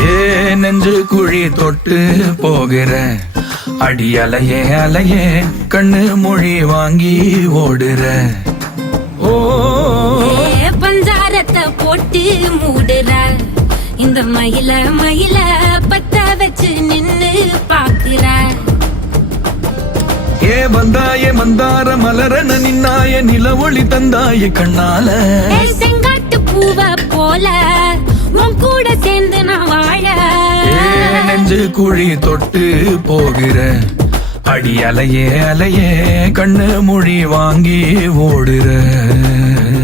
ஏ நெஞ்சு குழி தொட்டு போகிற அடி அலையே அலையே கண்ணு மொழி வாங்கி ஓடுற. ஓ பஞ்சாரத்தை போட்டு மூடுற இந்த மயில மயில பத்த வச்சு நின்னு பாக்குற. ஏ வந்தாய மந்தார மலரன நின்னாய நில ஒளி தந்தாய கண்ணால. செங்காட்டு பூவ போல உன் கூட சேர்ந்து நான் வாழ. நெஞ்சு குழி தொட்டு போகிற அடி அலையே அலையே கண்ணு மொழி வாங்கி ஓடுற.